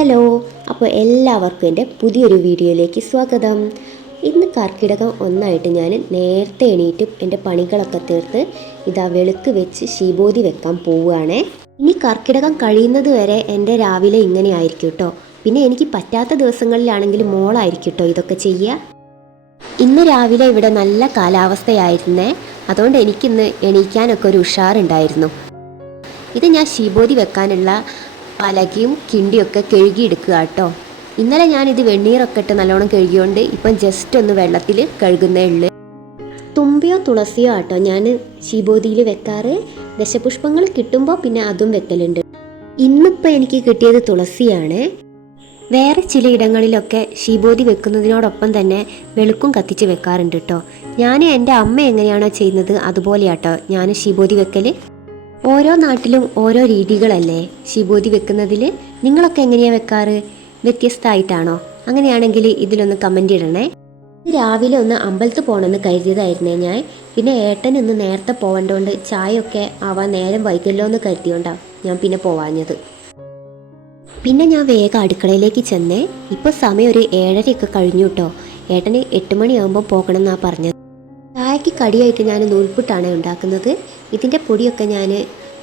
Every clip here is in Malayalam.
ഹലോ അപ്പോൾ എല്ലാവർക്കും എന്റെ പുതിയൊരു വീഡിയോയിലേക്ക് സ്വാഗതം. ഇന്ന് കർക്കിടകം ഒന്നായിട്ട് ഞാൻ നേരത്തെ എണീറ്റ് എന്റെ പണികളൊക്കെ തീർത്ത് ഇതാ വെളുക്ക് വെച്ച് ശീബോധി വെക്കാൻ പോവുകയാണ്. ഇനി കർക്കിടകം കഴിയുന്നത് വരെ എന്റെ രാവിലെ ഇങ്ങനെ ആയിരിക്കും കേട്ടോ പിന്നെ എനിക്ക് പറ്റാത്ത ദിവസങ്ങളിലാണെങ്കിൽ മോളായിരിക്കും കേട്ടോ ഇതൊക്കെ ചെയ്യുക. ഇന്ന് രാവിലെ ഇവിടെ നല്ല കാലാവസ്ഥയായിരുന്നേ. അതുകൊണ്ട് എനിക്കിന്ന് എണീക്കാനൊക്കെ ഒരു ഉഷാറുണ്ടായിരുന്നു. ഇത് ഞാൻ ശീബോധി വെക്കാനുള്ള പലകയും കിണ്ടിയൊക്കെ കഴുകിയെടുക്കുക കേട്ടോ. ഇന്നലെ ഞാനിത് വെണ്ണീറൊക്കെ ഇട്ട് നല്ലോണം കഴുകിയോണ്ട് ഇപ്പം ജസ്റ്റ് ഒന്ന് വെള്ളത്തിൽ കഴുകുന്നേ ഉള്ളൂ. തുമ്പിയോ തുളസിയോ ആട്ടോ ഞാൻ ശീബോധിയിൽ വെക്കാറ്. ദശപുഷ്പങ്ങൾ കിട്ടുമ്പോൾ പിന്നെ അതും വെക്കലുണ്ട്. ഇന്നിപ്പോൾ എനിക്ക് കിട്ടിയത് തുളസിയാണ്. വേറെ ചില ഇടങ്ങളിലൊക്കെ ശീബോധി വെക്കുന്നതിനോടൊപ്പം തന്നെ വെളുക്കും കത്തിച്ച് വെക്കാറുണ്ട് കേട്ടോ. ഞാൻ എന്റെ അമ്മ എങ്ങനെയാണോ ചെയ്യുന്നത് അതുപോലെയാട്ടോ ഞാൻ ശീബോധി വെക്കൽ ഓരോ നാട്ടിലും ഓരോ രീതികളല്ലേ? ശിബോധി വെക്കുന്നതിൽ നിങ്ങളൊക്കെ എങ്ങനെയാണ് വെക്കാറ്? വ്യത്യസ്തമായിട്ടാണോ അങ്ങനെയാണെങ്കിൽ ഇതിലൊന്ന് കമന്റ് ഇടണേ. രാവിലെ ഒന്ന് അമ്പലത്തിൽ പോകണമെന്ന് കരുതിയതായിരുന്നേ ഞാൻ. പിന്നെ ഏട്ടൻ ഇന്ന് നേരത്തെ പോകേണ്ടതുകൊണ്ട് ചായയൊക്കെ ആവാൻ നേരം വൈകല്ലോ എന്ന് കരുതിയോണ്ടാണ് ഞാൻ പിന്നെ പോവാഞ്ഞത്. പിന്നെ ഞാൻ വേഗം അടുക്കളയിലേക്ക് ചെന്നേ. ഇപ്പോൾ സമയം ഒരു ഏഴരയൊക്കെ കഴിഞ്ഞു കേട്ടോ ഏട്ടന് എട്ട് മണിയാകുമ്പോൾ പോകണം എന്നാണ് പറഞ്ഞത്. ചായക്ക് കടിയായിട്ട് ഞാൻ നൂൽപുട്ടാണ് ഉണ്ടാക്കുന്നത്. ഇതിന്റെ പൊടിയൊക്കെ ഞാൻ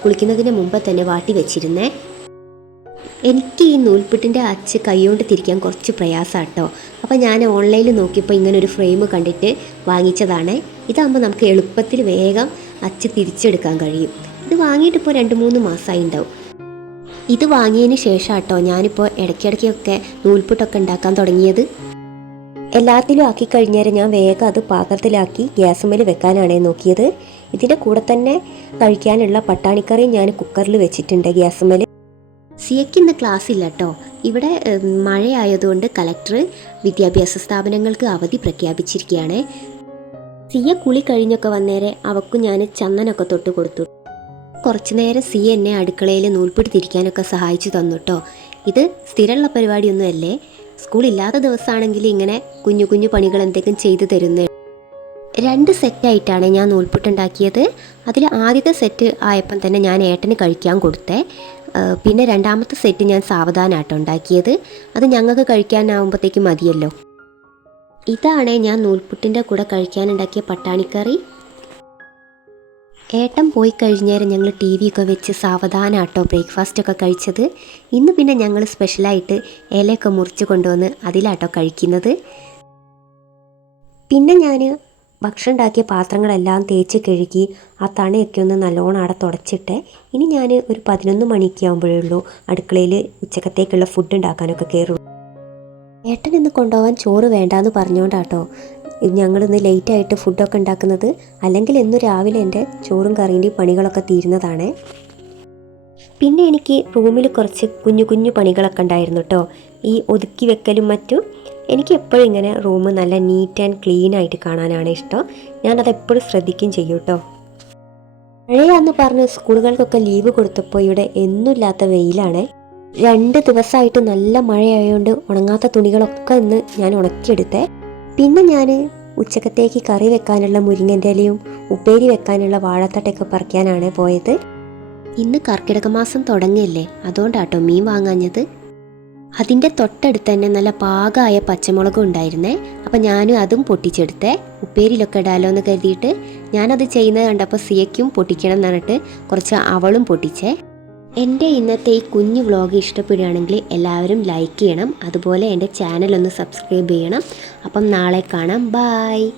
കുളിക്കുന്നതിന് മുമ്പ് തന്നെ വാട്ടി വെച്ചിരുന്നേ. എനിക്ക് ഈ നൂൽപുട്ടിന്റെ അച്ച് കൈകൊണ്ട് തിരിക്കാൻ കുറച്ച് പ്രയാസമാണ് കേട്ടോ അപ്പോൾ ഞാൻ ഓൺലൈനിൽ നോക്കിയപ്പോൾ ഇങ്ങനെ ഒരു ഫ്രെയിം കണ്ടിട്ട് വാങ്ങിച്ചതാണ്. ഇതാകുമ്പോൾ നമുക്ക് എളുപ്പത്തിൽ വേഗം അച്ച് തിരിച്ചെടുക്കാൻ കഴിയും. ഇത് വാങ്ങിയിട്ട് ഇപ്പോൾ രണ്ട് മൂന്ന് മാസമായി ഉണ്ടാവും. ഇത് വാങ്ങിയതിന് ശേഷം കേട്ടോ ഞാനിപ്പോൾ ഇടയ്ക്കിടയ്ക്കൊക്കെ നൂൽപുട്ടൊക്കെ ഉണ്ടാക്കാൻ തുടങ്ങിയത്. എല്ലാത്തിലും ആക്കി കഴിഞ്ഞാൽ ഞാൻ വേഗം അത് പാത്രത്തിലാക്കി ഗ്യാസുമേൽ വെക്കാനാണ് നോക്കിയത്. ഇതിന്റെ കൂടെ തന്നെ കഴിക്കാനുള്ള പട്ടാണിക്കറി ഞാൻ കുക്കറിൽ വെച്ചിട്ടുണ്ട് ഗ്യാസുമേൽ. സിയയ്ക്ക് ഇന്ന് ക്ലാസ് ഇല്ല കേട്ടോ ഇവിടെ മഴയായതുകൊണ്ട് കലക്ടർ വിദ്യാഭ്യാസ സ്ഥാപനങ്ങൾക്ക് അവധി പ്രഖ്യാപിച്ചിരിക്കുകയാണ്. സിയ കുളി കഴിഞ്ഞൊക്കെ വന്നേരെ അവക്കും ഞാൻ ചന്ദനൊക്കെ തൊട്ട് കൊടുത്തു. കുറച്ചു നേരം സി എന്നെ അടുക്കളയിൽ നൂൽപ്പിട്ട് തിരിക്കാനൊക്കെ സഹായിച്ചു തന്നു കേട്ടോ ഇത് സ്ഥിരമുള്ള പരിപാടിയൊന്നുമല്ലേ? സ്കൂളില്ലാത്ത ദിവസമാണെങ്കിൽ ഇങ്ങനെ കുഞ്ഞു കുഞ്ഞു പണികൾ എന്തെങ്കിലും ചെയ്തു തരുന്നത് രണ്ട് സെറ്റായിട്ടാണ് ഞാൻ നൂൽപുട്ടുണ്ടാക്കിയത്. അതിൽ ആദ്യത്തെ സെറ്റ് ആയപ്പം തന്നെ ഞാൻ ഏട്ടന് കഴിക്കാൻ കൊടുത്തേ. പിന്നെ രണ്ടാമത്തെ സെറ്റ് ഞാൻ സാവധാനമാട്ടോ ഉണ്ടാക്കിയത്. അത് ഞങ്ങൾക്ക് കഴിക്കാനാവുമ്പോഴത്തേക്ക് മതിയല്ലോ. ഇതാണ് ഞാൻ നൂൽപുട്ടിന്റെ കൂടെ കഴിക്കാനുണ്ടാക്കിയ പട്ടാണിക്കറി. ഏട്ടൻ പോയി കഴിഞ്ഞേരം ഞങ്ങൾ ടി വി ഒക്കെ വെച്ച് സാവധാനമാട്ടോ ബ്രേക്ക്ഫാസ്റ്റ് ഒക്കെ കഴിച്ചത്. ഇന്ന് പിന്നെ ഞങ്ങൾ സ്പെഷ്യലായിട്ട് ഇലയൊക്കെ മുറിച്ച് കൊണ്ടുവന്ന് അതിലാട്ടോ കഴിക്കുന്നത്. പിന്നെ ഞാൻ ഭക്ഷണം ഉണ്ടാക്കിയ പാത്രങ്ങളെല്ലാം തേച്ച് കഴുകി ആ തണയൊക്കെ ഒന്ന് നല്ലോണം അവിടെ തുടച്ചിട്ട് ഇനി ഞാൻ ഒരു പതിനൊന്ന് മണിയൊക്കെ ആകുമ്പോഴേ ഉള്ളൂ അടുക്കളയിൽ ഉച്ചക്കത്തേക്കുള്ള ഫുഡ് ഉണ്ടാക്കാനൊക്കെ കയറുള്ളൂ. ഏട്ടൻ ഇന്ന് കൊണ്ടുപോകാൻ ചോറ് വേണ്ടാന്ന് പറഞ്ഞുകൊണ്ടാട്ടോ ഞങ്ങളിന്ന് ലേറ്റായിട്ട് ഫുഡൊക്കെ ഉണ്ടാക്കുന്നത് അല്ലെങ്കിൽ ഇന്ന് രാവിലെ എന്റെ ചോറും കറിന്റെയും പണികളൊക്കെ തീരുന്നതാണ്. പിന്നെ എനിക്ക് റൂമിൽ കുറച്ച് കുഞ്ഞു കുഞ്ഞു പണികളൊക്കെ ഉണ്ടായിരുന്നു കേട്ടോ ഈ ഒതുക്കി വെക്കലും മറ്റും എനിക്ക് എപ്പോഴും ഇങ്ങനെ റൂം നല്ല നീറ്റ് ആൻഡ് ക്ലീൻ ആയിട്ട് കാണാനാണ് ഇഷ്ടം. ഞാനത് എപ്പോഴും ശ്രദ്ധിക്കുകയും ചെയ്യും കേട്ടോ മഴയാന്ന് പറഞ്ഞ് സ്കൂളുകൾക്കൊക്കെ ലീവ് കൊടുത്തപ്പോൾ ഇവിടെ എന്നുമില്ലാത്ത വെയിലാണ്. രണ്ട് ദിവസമായിട്ട് നല്ല മഴയായതുകൊണ്ട് ഉണങ്ങാത്ത തുണികളൊക്കെ ഇന്ന് ഞാൻ ഉണക്കിയെടുത്തേ. പിന്നെ ഞാൻ ഉച്ചക്കത്തേക്ക് കറി വെക്കാനുള്ള മുരിങ്ങന്റെ ഇലയും ഉപ്പേരി വെക്കാനുള്ള വാഴത്തട്ടയൊക്കെ പറിക്കാനാണ് പോയത്. ഇന്ന് കർക്കിടക മാസം തുടങ്ങിയല്ലേ? അതുകൊണ്ടാട്ടോ മീൻ വാങ്ങാഞ്ഞത്. അതിന്റെ തൊട്ടടുത്ത് തന്നെ നല്ല പാകമായ പച്ചമുളകും ഉണ്ടായിരുന്നേ. അപ്പം ഞാനും അതും പൊട്ടിച്ചെടുത്തേ. ഉപ്പേരിയിലൊക്കെ ഇടാലോ എന്ന് കരുതിയിട്ട് ഞാനത് ചെയ്യുന്നത് കണ്ടപ്പോൾ സിയയ്ക്കും പൊട്ടിക്കണം എന്ന് കുറച്ച് അവളും പൊട്ടിച്ചേ. എന്റെ ഇന്നത്തെ ഈ കുഞ്ഞു വ്ളോഗ് ഇഷ്ടപ്പെടുകയാണെങ്കിൽ എല്ലാവരും ലൈക്ക് ചെയ്യണം. അതുപോലെ എന്റെ ചാനൽ ഒന്ന് സബ്സ്ക്രൈബ് ചെയ്യണം. അപ്പം നാളെ കാണാം. ബായ്